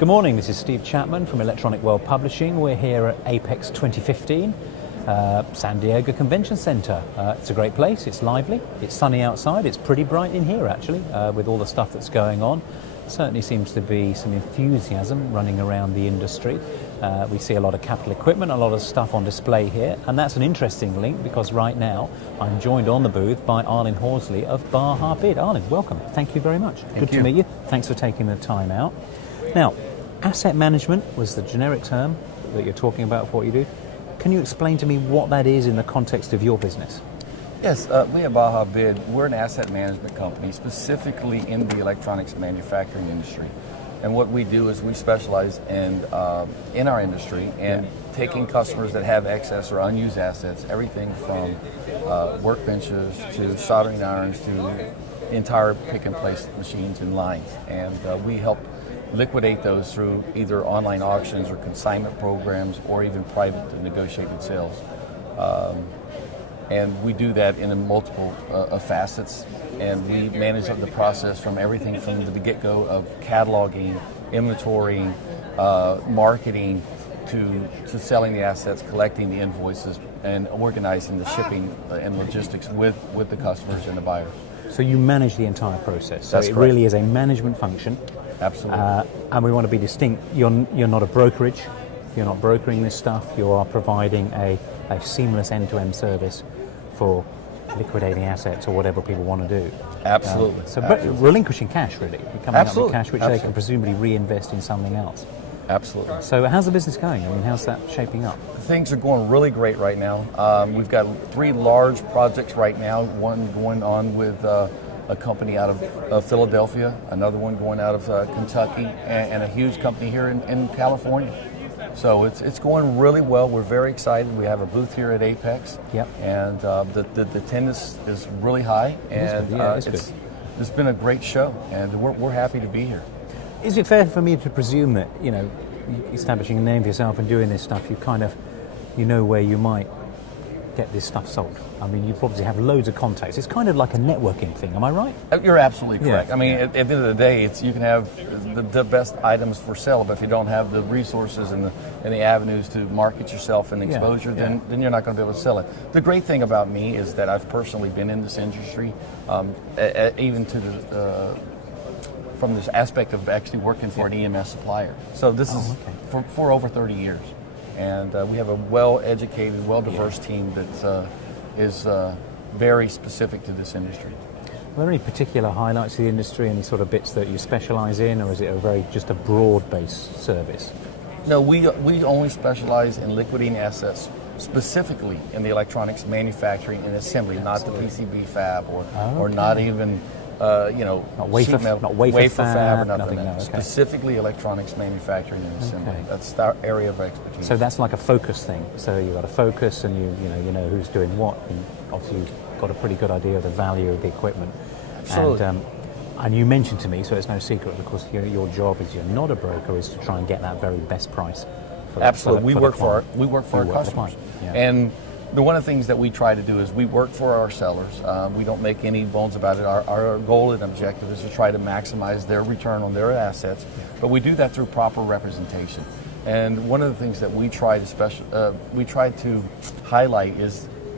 Good morning, this is Steve Chapman from Electronic World Publishing. We're here at Apex 2015, San Diego Convention Center. It's a great place, it's lively, it's sunny outside, it's pretty bright in here actually, with all the stuff that's going on. Certainly seems to be some enthusiasm running around the industry. We see a lot of capital equipment, a lot of stuff on display here, and that's an interesting link because right now I'm joined on the booth by Arlin Horsley of Baja Bid. Arlin, welcome. Thank you very much. Good to meet you. Thanks for taking the time out. Now, asset management was the generic term that you're talking about for what you do. Can you explain to me what that is in the context of your business? Yes, we at Baja Bid, we're an asset management company specifically in the electronics manufacturing industry. And what we do is we specialize in our industry and taking customers that have excess or unused assets, everything from workbenches to soldering irons to the entire pick and place machines and lines. And we help liquidate those through either online auctions or consignment programs or even private negotiated sales. And we do that in multiple facets, and we manage the process from everything from the get-go of cataloging, inventorying, marketing, to selling the assets, collecting the invoices, and organizing the shipping and logistics with the customers and the buyers. So you manage the entire process. So That's it correct. really is a management function. Absolutely. And we want to be distinct. You're not a brokerage. You're not brokering this stuff. You are providing a seamless end-to-end service for liquidating assets or whatever people want to do. Absolutely. But relinquishing cash, really. You're coming up with cash which they can presumably reinvest in something else. Absolutely. So how's the business going? I mean, how's that shaping up? Things are going really great right now. We've got 3 large projects right now, one going on with a company out of Philadelphia, another one going out of Kentucky, and a huge company here in California. So it's going really well. We're very excited. We have a booth here at Apex, and the attendance is really high, and it's been a great show, and we're happy to be here. Is it fair for me to presume that, you know, establishing a name for yourself and doing this stuff, you know where you might get this stuff sold? I mean, you probably have loads of contacts. It's kind of like a networking thing, am I right? You're absolutely correct. Yeah. I mean, at the end of the day, you can have the best items for sale, but if you don't have the resources and the avenues to market yourself and exposure, then you're not going to be able to sell it. The great thing about me is that I've personally been in this industry, even to from this aspect of actually working for an EMS supplier. So this is for over 30 years. And we have a well-educated, well-diverse team that is very specific to this industry. Are there any particular highlights of the industry, any sort of bits that you specialize in, or is it just a broad-based service? No, we only specialize in liquidating assets specifically in the electronics manufacturing and assembly, not the PCB fab or not even not wafer fab or nothing. No, okay. Specifically electronics manufacturing and assembly. Okay. That's our area of expertise. So that's like a focus thing. So you've got a focus, and you know who's doing what, and obviously you've got a pretty good idea of the value of the equipment. Absolutely. And you mentioned to me, so it's no secret, of course, your job is, you're not a broker, is to try and get that very best price. Absolutely. We work for our customers. Yeah. And one of the things that we try to do is we work for our sellers. We don't make any bones about it. Our goal and objective is to try to maximize their return on their assets, but we do that through proper representation. And one of the things that we try to highlight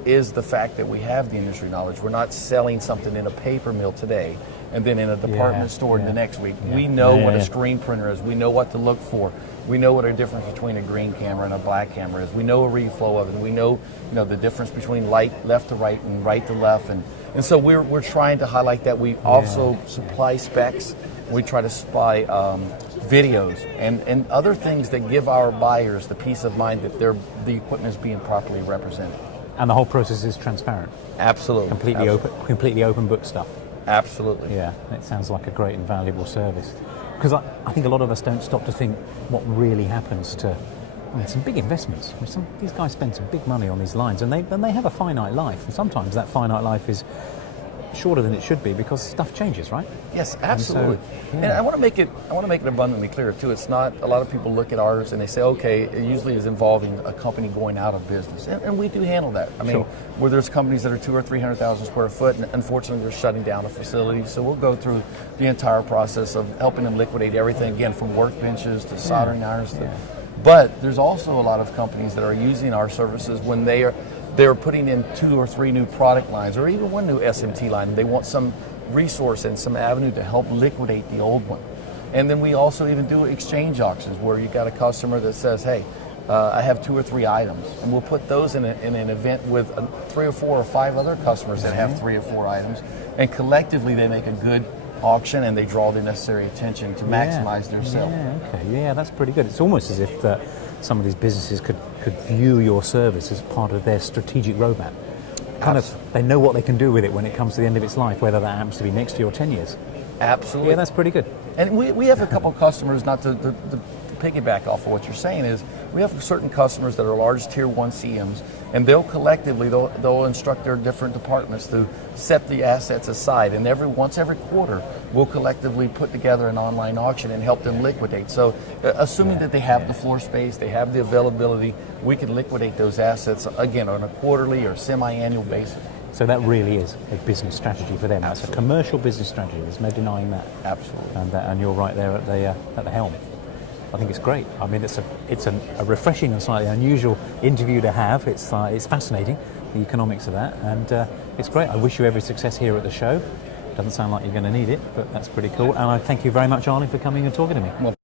is the fact that we have the industry knowledge. We're not selling something in a paper mill today and then in a department store the next week. We know what a screen printer is. We know what to look for. We know what a difference between a green camera and a black camera is. We know a reflow of it. We know the difference between light left to right and right to left. And so we're trying to highlight that. We also supply specs. We try to supply videos and other things that give our buyers the peace of mind that the equipment is being properly represented. And the whole process is transparent. Absolutely. Completely open book stuff. Absolutely. Yeah, it sounds like a great and valuable service. Because I think a lot of us don't stop to think what really happens to some big investments. These guys spend some big money on these lines, and they have a finite life. And sometimes that finite life is shorter than it should be because stuff changes, right? Yes, absolutely. And I want to make it abundantly clear too. It's not, a lot of people look at ours and they say, okay, it usually is involving a company going out of business, and we do handle that. I mean, where there's companies that are 200,000 or 300,000 square foot, and unfortunately they're shutting down a facility. So we'll go through the entire process of helping them liquidate everything, again, from workbenches to soldering irons. But there's also a lot of companies that are using our services when they're putting in 2 or 3 new product lines, or even one new SMT line, and they want some resource and some avenue to help liquidate the old one. And then we also even do exchange auctions where you got a customer that says, hey, I have 2 or 3 items, and we'll put those in an event with 3 or 4 or 5 other customers that have 3 or 4 items, and collectively they make a good auction and they draw the necessary attention to maximize their sale. Yeah, that's pretty good. It's almost as if some of these businesses could view your service as part of their strategic roadmap. They know what they can do with it when it comes to the end of its life, whether that happens to be next year or 10 years. Absolutely. Yeah, that's pretty good. And we have a couple customers, not to piggyback off of what you're saying, is we have certain customers that are large tier 1 CMs, and they'll collectively they'll instruct their different departments to set the assets aside, and once every quarter we'll collectively put together an online auction and help them liquidate. So assuming that they have the floor space, they have the availability, we can liquidate those assets again on a quarterly or semi-annual basis. So that really is a business strategy for them. That's a commercial business strategy. There's no denying that. Absolutely. And you're right there at the helm. I think it's great. I mean, it's a refreshing and slightly unusual interview to have. It's fascinating, the economics of that, and it's great. I wish you every success here at the show. Doesn't sound like you're going to need it, but that's pretty cool. And I thank you very much, Arlin, for coming and talking to me. Well,